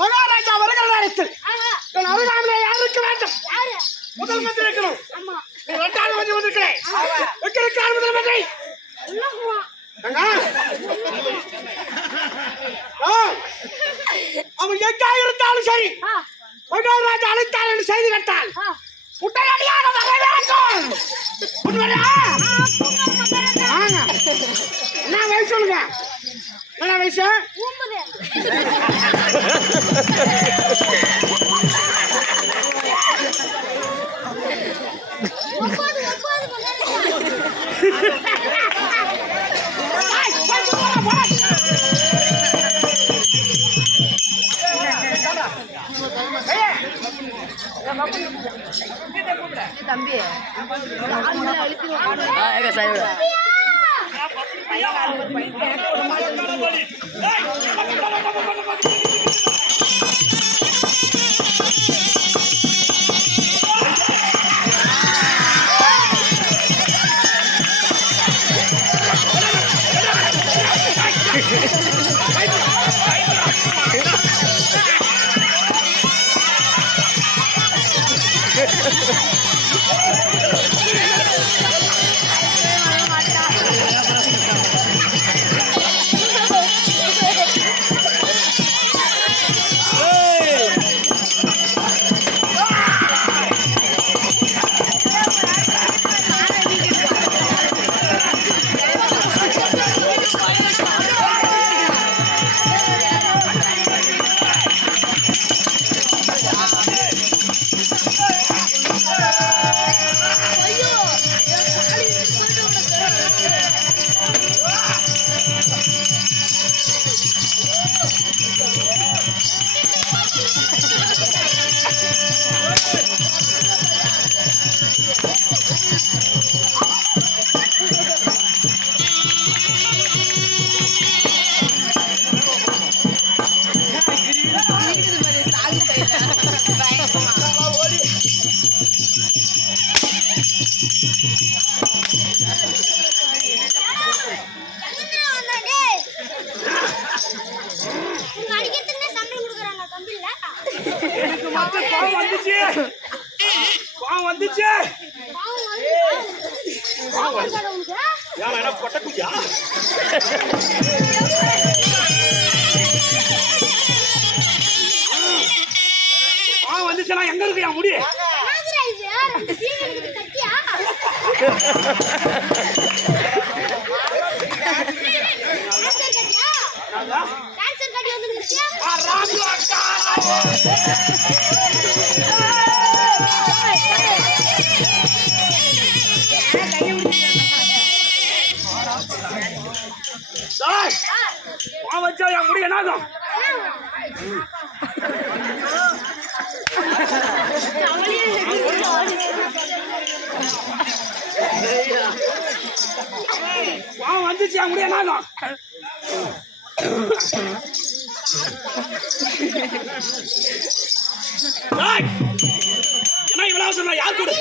மகாராஜா வருகிற நேரத்தில் அருகாமையிலே யாருக்கு வேண்டும்? முதல் மந்திரி இருக்கணும். நீ 2வது மந்திரி வந்திருக்கிறேன். முதல் மந்திரி அவன் எங்கா இருந்தாலும் சரி, மகாராஜா அழைத்தால் என்று செய்தி கேட்டால் உடனடியாக வர வேண்டும். என்ன வயசு சொல்லுங்க? என்ன வயசு? தம்பி எங்க இருக்கியா முடி? வச்சா என் முடி என்னாகும்? வந்துச்சு என் முடி என்னாகும்? என்ன இவ்வளவு சொன்னா யார் கூட?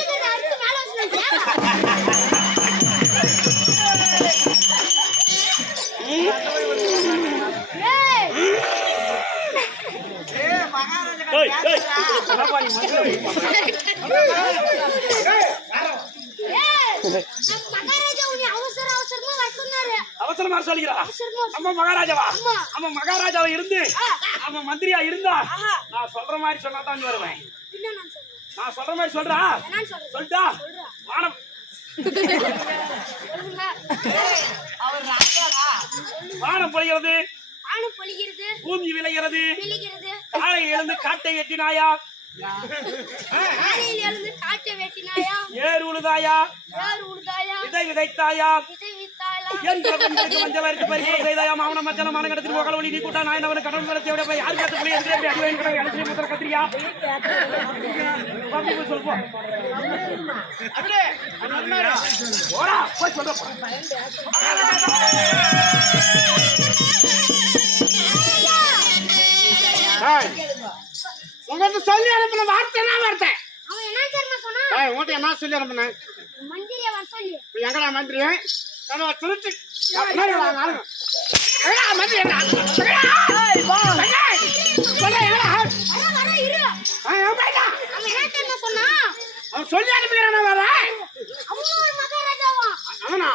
அவசரமா சொல்லிக்கிறா நம்ம மகாராஜாவா? நம்ம மகாராஜாவை இருந்து அவன் மந்திரியா இருந்தா நான் சொல்ற மாதிரி சொன்னா தான் வருவேன். நான் சொல்ற மாதிரி சொல்றா சொல்லிட்டா வானம் வானம் பொழிகிறது பூமி விளைகிறது காலை எழுந்து காட்டை வெட்டினாயா ஏர் உழுதாயா விதை விதைத்தாயா என்ற பெண்களுக்கு மஞ்சள் வரைத்து பரிசு செய்தாயா மாவன மச்சன மாநகரத்தில் மகள் ஒளி நீ கூட்டா நான் அவனை கடவுள் வளர்த்தி விட போய் யார் காத்து புள்ளி எடுத்து அடிவாயின் கடவுள் அடிச்சு முதல் கத்திரியா சொல்லுவோம் போடா போய் சொல்றப்பா உங்கள்கிட்ட சொல்லி அனுப்பின வார்த்தை என்ன வார்த்தை உங்கள்கிட்ட என்ன சொல்லி அனுப்பினேன் எங்கடா மந்திரி திருச்சி அவன் சொல்லி அனுப்பிக்கிறான் அவனா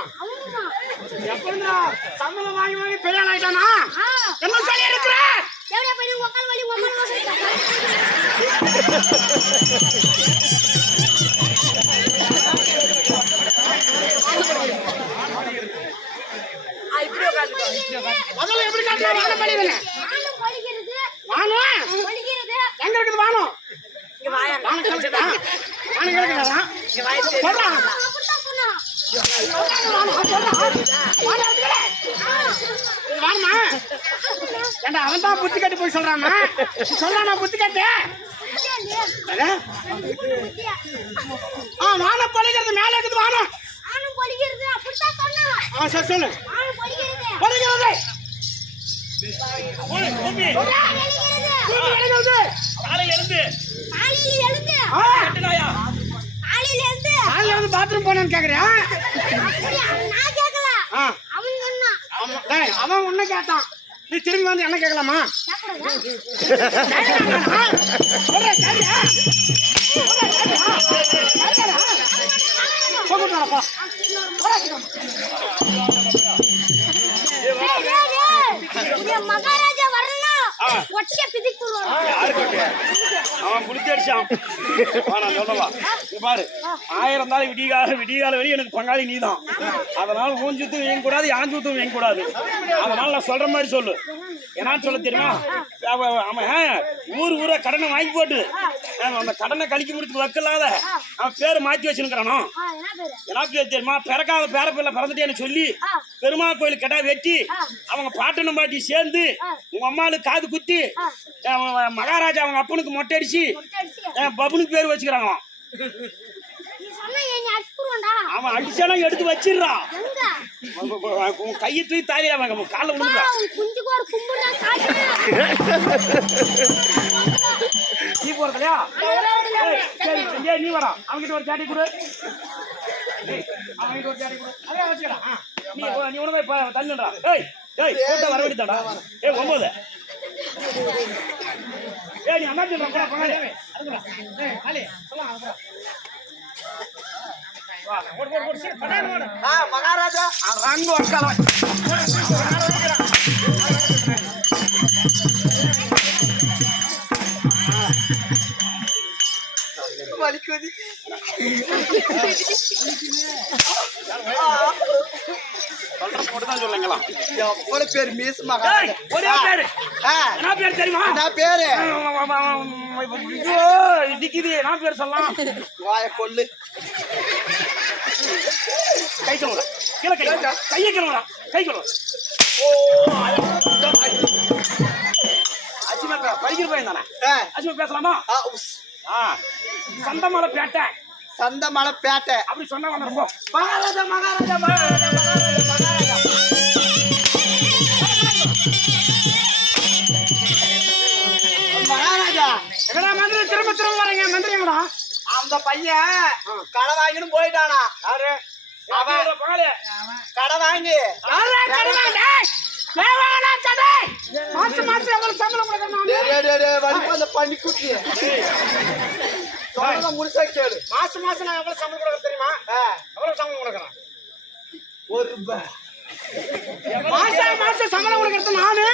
எப்படின்னா சம்பளம் வாங்கி வாங்கி பெரிய ஆயிட்டானா என்ன சொல்லி இருக்கிற முதல்ல எப்படி காட்டுற வானம் பழியல வானம் எங்க இருக்குது வானம் வானம் கிடக்குதா வானம் கிடக்குதா சொல்றான் வானமா ஏண்டா அவன் தான் புத்தி கட்டி போய் சொல்றானா சொல்றானா புத்தி கட்டு வானம் பழிக்கிறது மேல இருக்குது வானம் சரி சொல்லு பொழிகிறது பாத்ரூம் போனான்னு கேக்குறியா அவன் உன்ன கேட்டான் நீ திரும்பி வந்து என்ன கேட்கலாமா மகாராஜா வரணும் அவன் குளிச்சு அடிச்சான் சொல்லவா பாரு 1000 நாள் விடிகால வரையும் எனக்கு பங்காளி நீதான் அதனால ஊஞ்சுத்தும் வேங்க கூடாது யாஞ்சூத்தும் வேங்க கூடாது அதனால நான் சொல்ற மாதிரி சொல்லு என்னான்னு சொல்ல தெரியுமா அவன் ஊரா கடனை வாங்கி போட்டு அந்த கடனை கழிக்க முடிச்சு வக்கலாத அவன் பேரு மாத்தி வச்சுக்கிறானோ என்ன பேர் தெரியுமா பிறக்காத பேரப்பிள்ளை பிறந்துட்டேன்னு சொல்லி பெருமாள் கோயில் கடை வெட்டி அவங்க பாட்டனும் பாட்டி சேர்ந்து உங்க அம்மாவுக்கு காது குத்தி மகாராஜா அவங்க அப்பனுக்கு மொட்டை அடிச்சு பபுனுக்கு பேர் வச்சுக்கிறாங்களாம் அவன் அடிச்சானா எடுத்து வச்சிடறான் கையை தூக்கி தாலியா கால விழுந்துறான் நீ போறதுலையா நீ வரா அவங்கிட்ட ஒரு சாட்டி கொடு அவங்கிட்ட ஒரு சாட்டி கொடு நீ உனக்கு தள்ளுடா கூட்ட வர வேண்டியதாடா 9 நீ அண்ணா மகாராஜா ரங்கு வக்கால வலிக்குது சொல்லுங்களா பேர் மீஸ் மகாராஜா ஒரே பேரு என்ன பேர் தெரியுமா நான் பேரு இடிக்குது என்ன பேர் சொல்லலாம் வாய கொல்லு கை கழுவுடா கீழே கையை கழுவுடா கை கழுவு அஜிமா படிக்கிற பையன் தானே அஜிமா பேசலாமா சந்தமலை பேட்டை சந்தமலை பேட்டை அப்படி சொன்னா ரொம்ப மகாராஜா மகாராஜா மகாராஜா மகாராஜா மகாராஜா எங்கடா மந்திரி திரும்ப திரும்ப வரீங்க மந்திரி எங்கடா அந்த பையன் கடை வாங்கின்னு போயிட்டானா யாரு கடை வாங்கி மாசம் எவ்வளவு சம்பளம் கொடுக்கணும் அந்த பண்ணி குட்டி முடிச்சா கேளு மாசம் நான் எவ்வளவு சம்பளம் கொடுக்க தெரியுமா எவ்வளவு சம்பளம் கொடுக்கறேன் ₹1 மாசம் சம்பளம் கொடுக்கறது நானு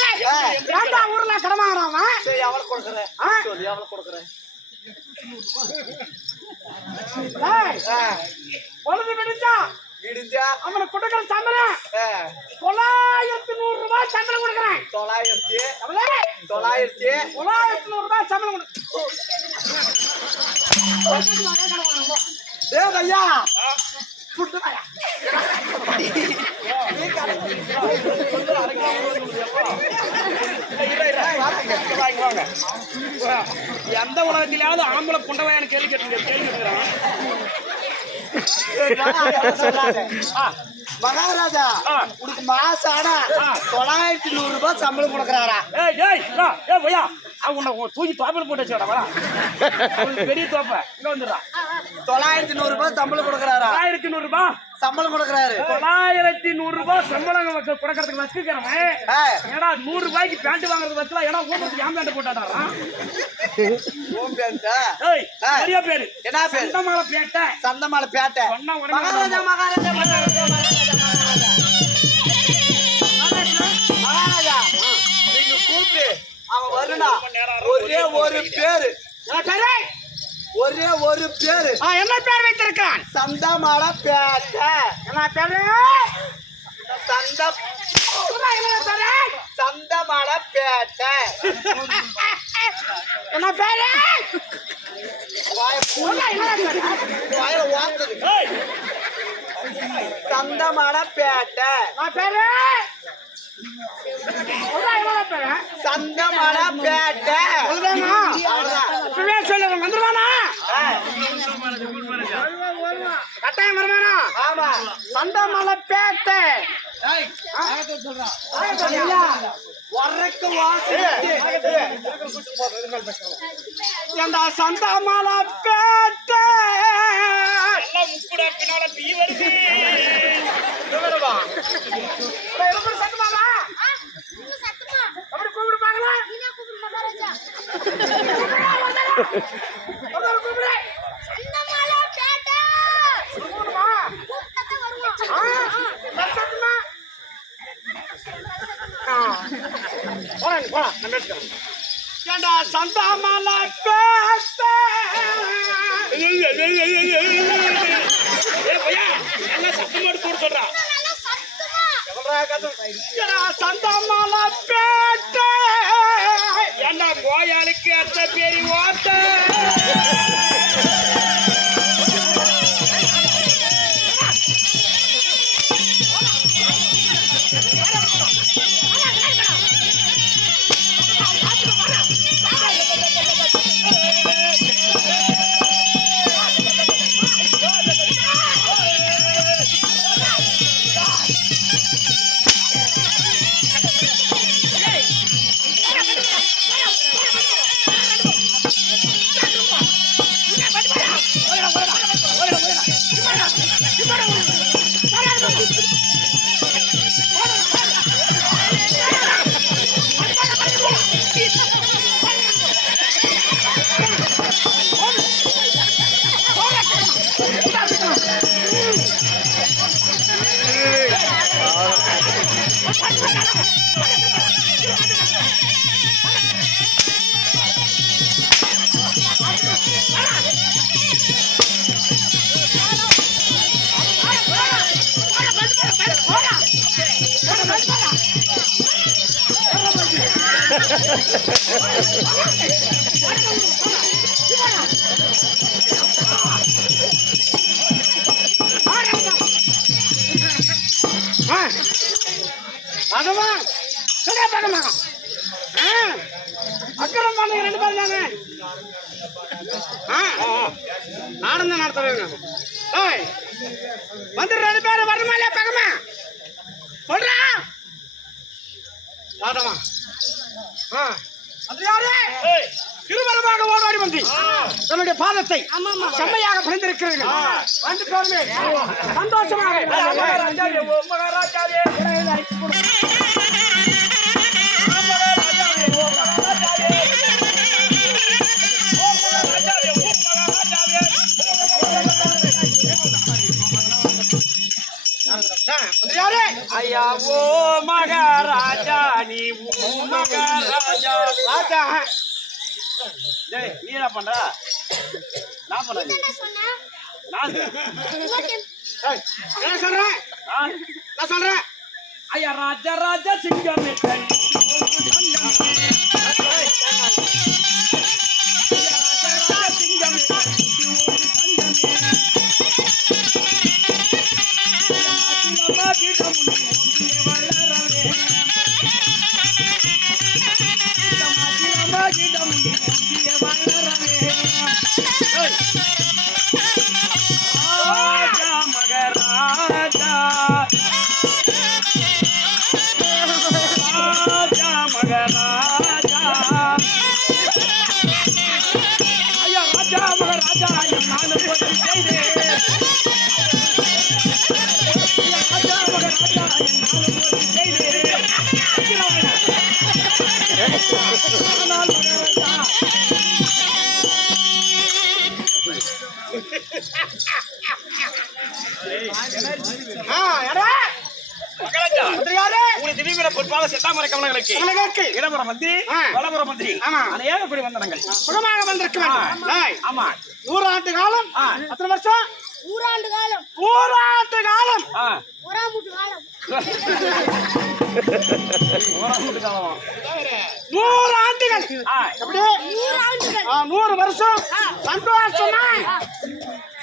ஊர்ல கடன் வாங்குறான் எவ்வளவு கொடுக்குறேன் சொல்லி எவ்வளவு கொடுக்குறேன் பொழுது விடிஞ்சா அவனை குடுக்கல் சம்பளம் 900 ரூபாய் சம்பளம் கொடுக்குறேன். 900 ரூபாய் சம்பளம் கொடு. ஐயா எந்த உலகத்திலாவது ஆம்பளை புண்டவையான கேள்வி கேட்டுக்கிறான். மகாராஜா உனக்கு மாசம் ஆனா 900 ரூபாய் சம்பளம் கொடுக்கறாரா? உன்னை தூக்கி தோப்பில் போட்டு வச்சுடா. பெரிய தோப்ப இங்க வந்துடுறா. 900 ரூபாய் சம்பளம் கொடுக்கறாரா? 1100 ரூபாய் சம்பளம் கொடுக்கறாரு. 900 ரூபாய் சம்பளம் கொடுக்கறதுக்கு வச்சுக்கிறவன் ஏடா 100 ரூபாய்க்கு பேண்ட் வாங்குறது வச்சுலாம். ஏன்னா ஊருக்கு ஏன் பேண்ட் போட்டாடா? நிறைய பேரு என்ன பேரு? சந்தமால பேட்டை. சந்தமால பேட்டை. மகாராஜா மகாராஜா மகாராஜா நீங்க கூப்பிட்டு அவன் வருடா. ஒரே ஒரு பேரு. ஒரே ஒரு பேரு. என்ன பேர் வைத்திருக்கான்? சந்தமால பேட்டை. என்ன பேரு? சந்தமால பேட்டை. என்ன பேரு? சந்தமால பேட்டை. பேரு சந்தமால பேட்டை. சொல்லுங்க வந்துருவானா? கட்டாயம் வருமானா? ஆமா சந்தமலை பேட்டை. உரைக்கு வாசி அந்த சந்தமலை பேட்டை சந்தாமல பேட்டை. சத்தமோடு கூட சொல்றா. சந்தாமல பேட்டை. என்ன கோயாளுக்கு அத்த பேரி ஓட்ட. அக்கறம் பண்ண 2 பேர் தானே நாடந்த நடத்துறேன். வந்து 2 பேர் வரணுமா இல்லையா பக்கமா சொல்றா. நாடமா அது யாரு? திருமணமாக ஓடாடி வந்து தன்னுடைய பாதத்தை செம்மையாக பிணைந்திருக்கிறீர்கள். வந்து பாருங்க சந்தோஷமாக. ஐயா ஓ மகாராஜா நீ மகாராஜா ராஜா. நீ என்ன பண்ற? நான் பண்ணது நான் என்ன சொல்றேன் நான் சொல்றேன் ஐயா ராஜா ராஜா சிங்கமே இடமுறை மந்திரி வடமுறை மந்திரி அநேக கூடி வந்தனங்கள் சுகமாக வந்திருக்க வேண்டும் ஆமா 100 ஆண்டு காலம் எத்தனை வருஷம் 100 ஆண்டு காலம் 100 ஆண்டு காலம் ஒராமுட்டு காலம் 100 ஆண்டுகள் எப்படி 100 ஆண்டுகள் 100 வருஷம் சந்தோஷமா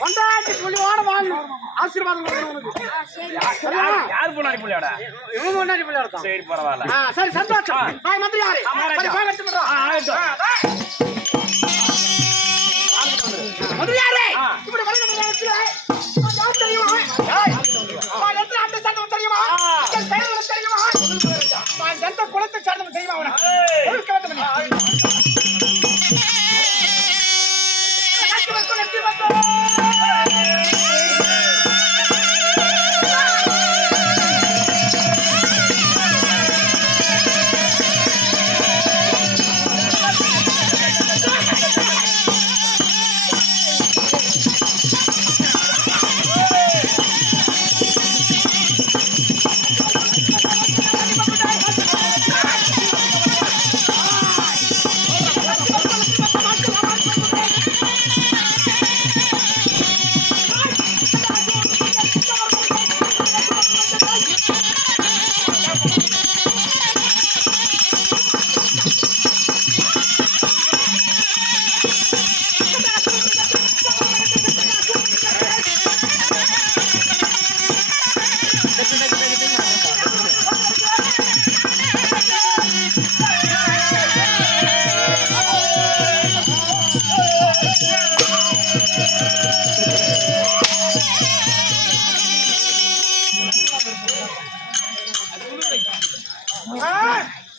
கொண்டாடி புள்ளியோட வாழணும் ஆசீர்வாதம் கொடுக்கணும் உனக்கு யார் போனாடி புள்ளியோட இவங்க கொண்டாடி புள்ளியோட தான் சரி பரவாயில்ல சரி சந்தோஷம் பாய் மந்திரி யாரு சரி போய் எடுத்து பண்றோம் மந்திரி யாரு இப்படி வரணும் நேரத்துல யார் தெரியுமா நான் எந்த ஆண்டு சார்ந்தவன் தெரியுமா என் பெயர் தெரியுமா நான் எந்த குலத்தை சார்ந்தவன் தெரியுமா அவனை ஒழுக்க வேண்டும்